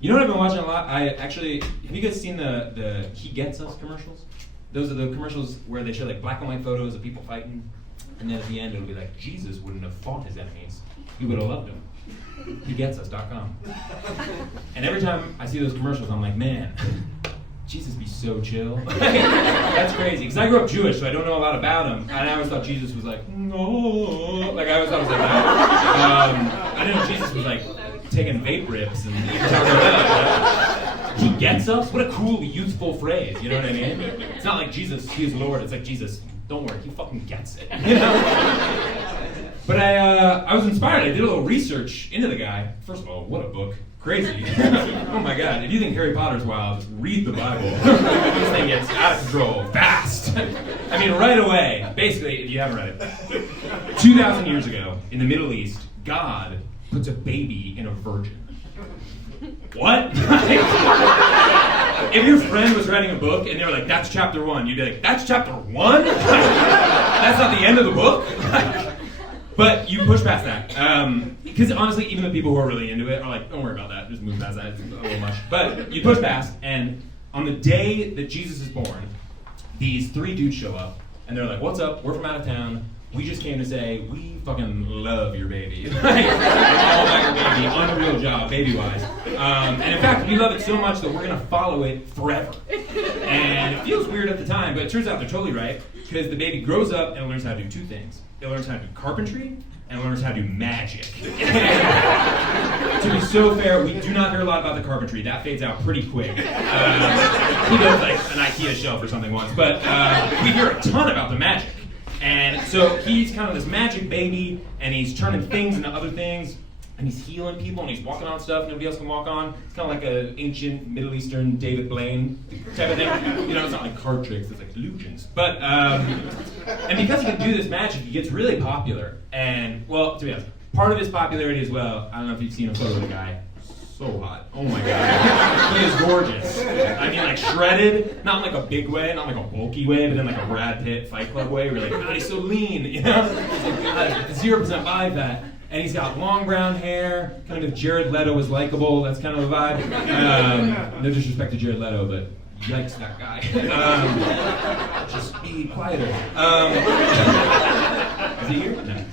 You know what I've been watching a lot? Have you guys seen the He Gets Us commercials? Those are the commercials where they show like black and white photos of people fighting, and then at the end it'll be like, Jesus wouldn't have fought his enemies. He would have loved them. HeGetsUs.com. And every time I see those commercials, I'm like, man, Jesus be so chill. That's crazy. Because I grew up Jewish, so I don't know a lot about him. And I always thought Jesus was like, no. Like I always thought it was like that. I didn't know Jesus was like taking vape rips and talking about He gets us? What a cool, youthful phrase, you know what I mean? It's not like Jesus, he is Lord. It's like, Jesus, don't worry, he fucking gets it. You know? But I was inspired. I did a little research into the guy. First of all, what a book. Crazy. Oh my God. If you think Harry Potter's wild, just read the Bible. This thing gets out of control fast. I mean, right away. Basically, if you haven't read it, 2,000 years ago, in the Middle East, God puts a baby in a virgin. What? If your friend was writing a book and they were like, that's chapter 1, you'd be like, that's chapter 1? That's not the end of the book? But you push past that. Because honestly, even the people who are really into it are like, don't worry about that, just move past that, it's a little much. But you push past, and on the day that Jesus is born, these 3 dudes show up, and they're like, what's up, we're from out of town, we just came to say, we fucking love your baby. Like, all about your baby, unreal job, baby-wise. And in fact, we love it so much that we're gonna follow it forever. And it feels weird at the time, but it turns out they're totally right, because the baby grows up and learns how to do 2 things. It learns how to do carpentry, and learns how to do magic. To be so fair, we do not hear a lot about the carpentry. That fades out pretty quick. He does like an IKEA shelf or something once, but we hear a ton about the magic. And so he's kind of this magic baby, and he's turning things into other things, and he's healing people, and he's walking on stuff nobody else can walk on. It's kind of like an ancient Middle Eastern David Blaine type of thing. You know, it's not like card tricks, it's like illusions. But, and because he can do this magic, he gets really popular. And, well, to be honest, part of his popularity as well, I don't know if you've seen a photo of the guy. So hot. Oh my God. He is gorgeous. I mean, like shredded, not in like a big way, not like a bulky way, but in like a Brad Pitt Fight Club way, where you're like, God, he's so lean, you know? He's like, God, 0% body fat. And he's got long brown hair, kind of if Jared Leto was likable, that's kind of the vibe. No disrespect to Jared Leto, but yikes, that guy. Just be quieter. Is he here? No.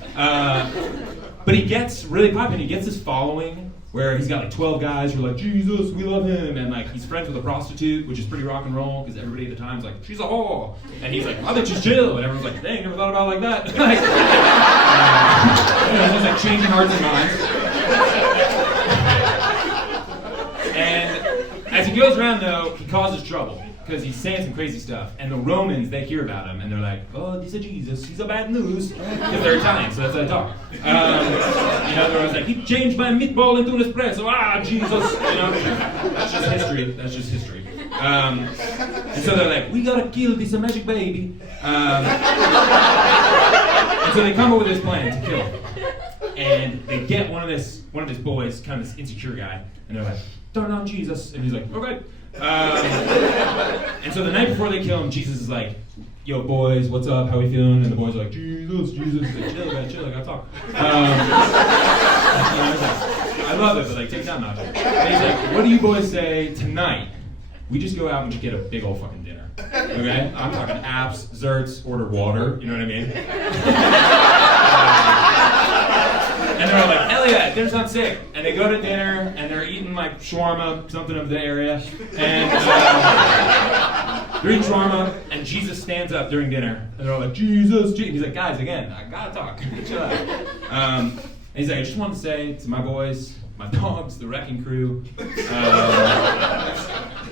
But he gets really popular, he gets this following, where he's got like 12 guys who are like, Jesus, we love him, and like he's friends with a prostitute, which is pretty rock and roll, because everybody at the time's like, she's a whore, and he's like, I think she's chill, and everyone's like, dang, never thought about it like that. Like, he's just like changing hearts and minds. And as he goes around though, he causes trouble, because he's saying some crazy stuff, and the Romans, they hear about him, and they're like, oh, this is Jesus, he's a bad news, because they're Italian, so that's how they talk. You know, they're always like, he changed my meatball into an espresso, Jesus, you know, that's just history. And so they're like, we gotta kill this magic baby. And so they come up with this plan to kill him. And they get one of his boys, kind of this insecure guy, and they're like, turn on Jesus, and he's like, okay. And so the night before they kill him, Jesus is like, yo boys, what's up, how we feeling? And the boys are like, Jesus. He's like, chill, man, chill, I gotta talk. I love it, but like, take it down a notch. And he's like, what do you boys say tonight? We just go out and just get a big old fucking dinner. Okay? I'm talking apps, zerts, order water, you know what I mean? And they're all like, hell yeah, dinner sounds sick. And they go to dinner, and they're eating like shawarma, something of the area. And they're eating shawarma, and Jesus stands up during dinner. And they're all like, Jesus. And he's like, guys, again, I gotta talk. Chill out. And he's like, I just want to say to my boys, my dogs, the wrecking crew,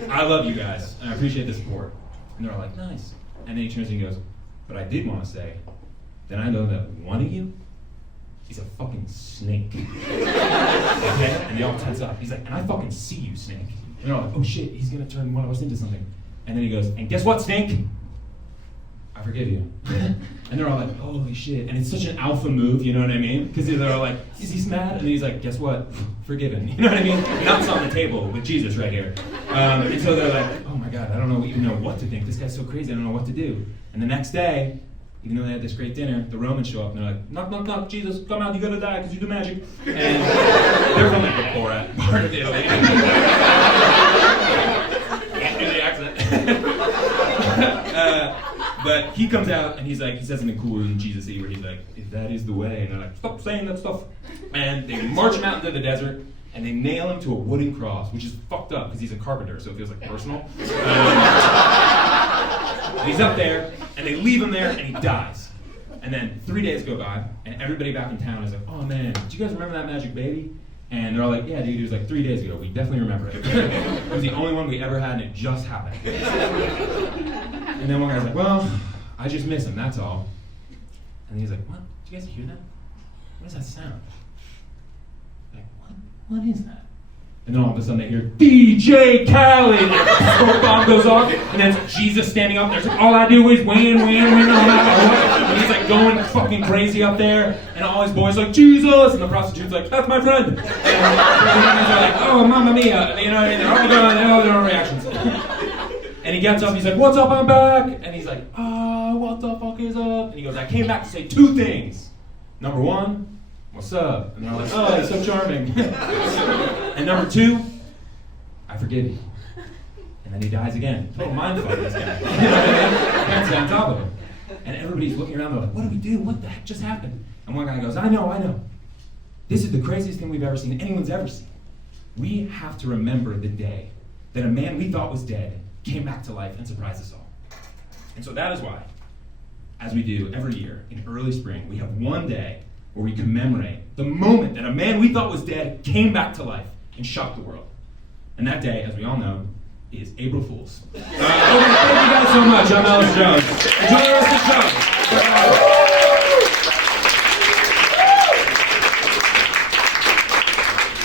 I love you guys, and I appreciate the support. And they're all like, nice. And then he turns and he goes, but I did want to say that I know that one of you is a fucking snake. Okay? And they all tense up. He's like, and I fucking see you, snake. And they're all like, oh shit, he's gonna turn one of us into something. And then he goes, and guess what, snake? I forgive you. And they're all like, holy shit. And it's such an alpha move, you know what I mean? Because they're all like, is he mad? And he's like, guess what? Forgiven. You know what I mean? Nuts on the table with Jesus right here. And so they're like, oh my God, I don't even know what to think. This guy's so crazy, I don't know what to do. And the next day, even though they had this great dinner, the Romans show up and they're like, knock, knock, knock, Jesus, come out, you gotta die because you do magic. And they're from like the Borat part of Italy. But he comes out and he's like, he says something cool in Jesus-y where he's like, if that is the way, and they're like, stop saying that stuff. And they march him out into the desert and they nail him to a wooden cross, which is fucked up because he's a carpenter, so it feels like personal. He's up there and they leave him there and he dies. And then 3 days go by and everybody back in town is like, oh man, do you guys remember that magic baby? And they're all like, yeah, dude, it was like 3 days ago. We definitely remember it. It was the only one we ever had, and it just happened. And then one guy's like, well, I just miss him, that's all. And he's like, what? Did you guys hear that? What does that sound? Like, what is that? And then all of a sudden they hear, DJ Khaled! And the smoke bomb goes off, and then it's Jesus standing up there. It's like, all I do is win, and he's like going fucking crazy up there, and all his boys are like, Jesus! And the prostitute's like, that's my friend! And the guys are like, oh, mamma mia! You know what I mean? They're all going, they all their own reactions. And he gets up, he's like, what's up, I'm back! And he's like, what the fuck is up? And he goes, I came back to say 2 things. Number 1, what's up? And they're like, oh, he's so charming. And number 2, I forgive you. And then he dies again. Total mindfuck, this guy. Can't stay on top of him. And everybody's looking around, they're like, what do we do? What the heck just happened? And one guy goes, I know. This is the craziest thing we've ever seen, anyone's ever seen. We have to remember the day that a man we thought was dead came back to life and surprised us all. And so that is why, as we do every year in early spring, we have one day where we commemorate the moment that a man we thought was dead came back to life and shocked the world. And that day, as we all know, is April Fool's. Thank you guys so much. I'm Ellis Jones. Enjoy the rest of the show.